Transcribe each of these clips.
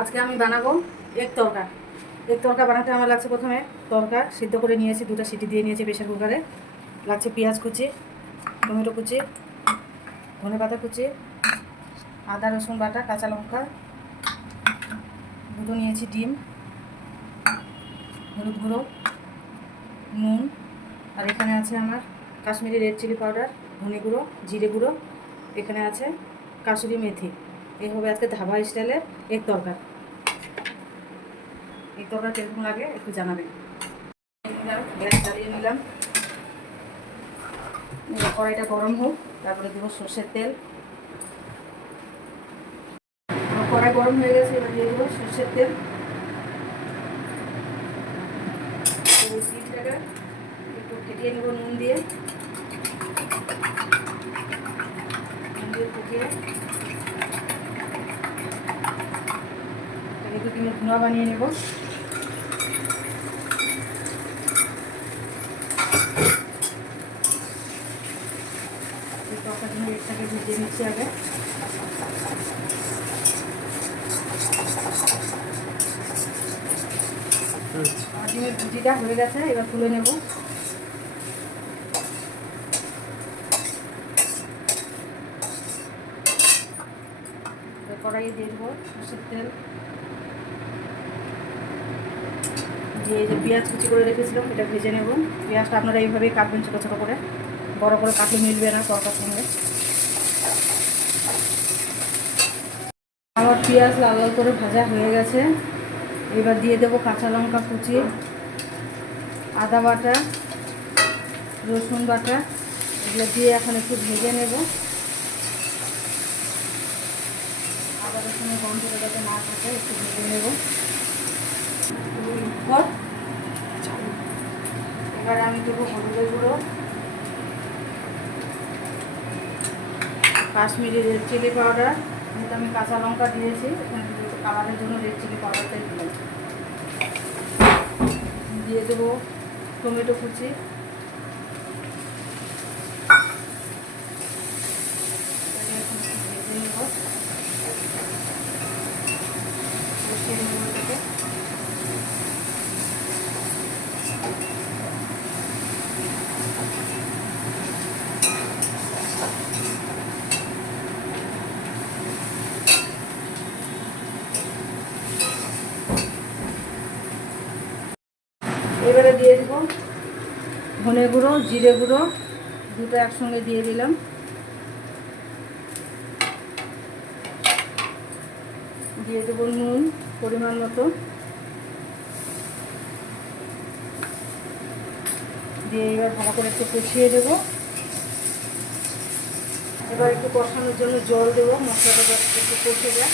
আজকে আমি বানাবো এগ তরকা। এগ তরকা বানাতে আমার লাগছে প্রথমে তরকা সিদ্ধ করে নিয়েছি, 2টা সিটি দিয়ে নিয়েছি প্রেশার কুকারে। লাগছে পেঁয়াজ কুচি, টমেটো কুচি, ধনেপাতা কুচি, আদা রসুন বাটা, কাঁচা লঙ্কা, 2টো নিয়েছি ডিম, হলুদ গুঁড়ো, নুন, আর এখানে আছে আমার কাশ্মীরি রেড চিলি পাউডার, ধনে গুঁড়ো, জিরে গুঁড়ো, এখানে আছে কাসুরি মেথি। এই হবে আজকে ধাবা স্টাইলের এগ তরকা। এই তরকা কিরকম লাগে একটু জানাবেন। গ্যাস জ্বালিয়ে নিলাম, কড়াইটা গরম হোক, তারপরে দেবো সর্ষের তেল। কড়াই গরম হয়ে গেছে, এবার দিয়ে দেবো সর্ষের তেল। ডিমটাকে একটু ফেটিয়ে নেবো নুন দিয়ে, ফুটিয়ে একটু ডিমের ধোঁয়া বানিয়ে নেব। তরকার জন্য এটাকে ভিজিয়ে নিচ্ছি আগে। ডিমের ভুজিটা হয়ে গেছে, এবার তুলে নেব। কড়াইয়ে দিয়ে দেবো সরষের তেল, দিয়ে যে পেঁয়াজ কুচি করে রেখেছিলাম এটা ভেজে নেব। পেঁয়াজটা আপনারা এইভাবেই কাটবেন ছোটো ছোটো করে, বড় করে কাটলে মিলবে না তরকার সঙ্গে। আমার পেঁয়াজ লাল লাল করে ভাজা হয়ে গেছে, এবার দিয়ে দেবো কাঁচা লঙ্কা কুচি, আদা বাটা, রসুন বাটা, এগুলো দিয়ে এখন একটু ভেজে নেব। আদা রসুনের গন্ধটা যাতে না থাকে একটু ভেজে নেব। এবার আমি দেবো হলুদের গুঁড়ো, কাশ্মীরি রেড চিলি পাউডার, যেহেতু আমি কাঁচা লঙ্কা দিয়েছি এখানে কালারের জন্য রেড চিলি পাউডারটাই দিলাম। দিয়ে দেবো টমেটো কুচি, ভেজে নেব, বসিয়ে নেব এটাকে। এবারে দিয়ে দেবো ধনে গুঁড়ো, জিরে গুঁড়ো, 2টো একসঙ্গে দিয়ে দিলাম। দিয়ে দেবো নুন পরিমাণ মতো, দিয়ে এবার ভালো করে একটু কষিয়ে দেবো। এবার একটু কষানোর জন্য জল দেবো, মশলাটা একটু কষে যায়।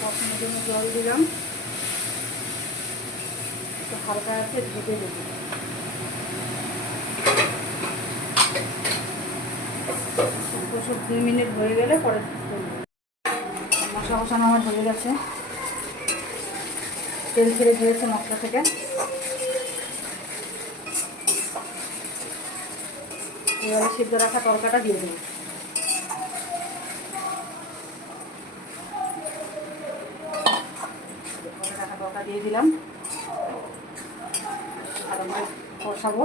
কষানোর জন্য জল দিলাম, একটু হালকা আছে ঢেকে দেবো। সব 2 মিনিট হয়ে গেলে পরে মশলা কষানো আমার হয়ে গেছে, তেল ছেড়ে দিয়েছে মশলা থেকে। এবারে সিদ্ধ রাখা তরকাটা দিয়ে দেবো। রাখা তরকা দিয়ে দিলাম, আর আমরা কষাবো।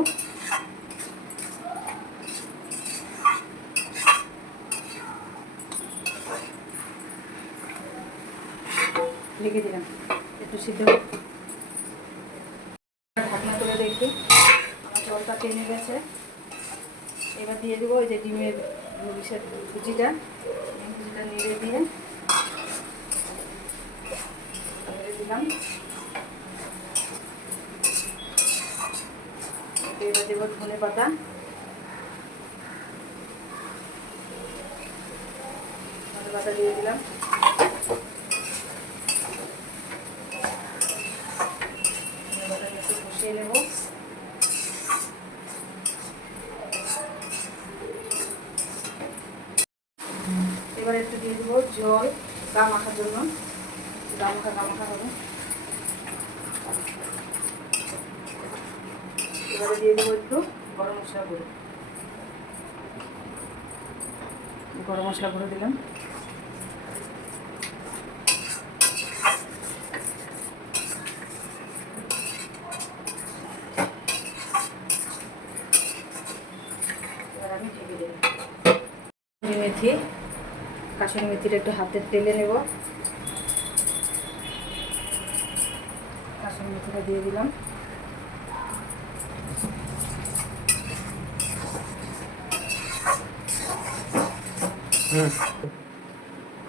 ঢেকে দিলাম একটু সিদ্ধ। ঢাকনা তুলে দেখি আমার জলটা টেনে গেছে। এবার দিয়ে দেবো ওই যে ডিমের কুচিটা নেড়ে দিয়ে দিলাম। এবার দেবো ধনে পাতা, দিয়ে দিলাম। একটু কষিয়ে নেব। এবার একটু দিয়ে দেবো জল গা মাখার জন্য, গা মাখা হবে। এবারে দিয়ে দেবো একটু গরম মশলা গুঁড়ো, গরম মশলা করে দিলাম। এবার আমি ঢেকে দেব। মেথি, কাসুরি মেথিটা একটু হাতে তেলে নেব। কাসুরি মেথিটা দিয়ে দিলাম।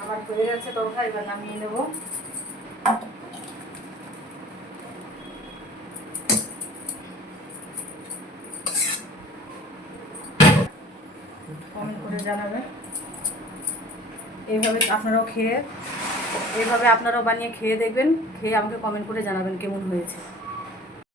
আমার হয়ে গেছে তরকা, এবার নামিয়ে নেব। কমেন্ট করে জানাবেন। এইভাবে আপনারাও বানিয়ে খেয়ে দেখবেন, খেয়ে আমাকে কমেন্ট করে জানাবেন কেমন হয়েছে।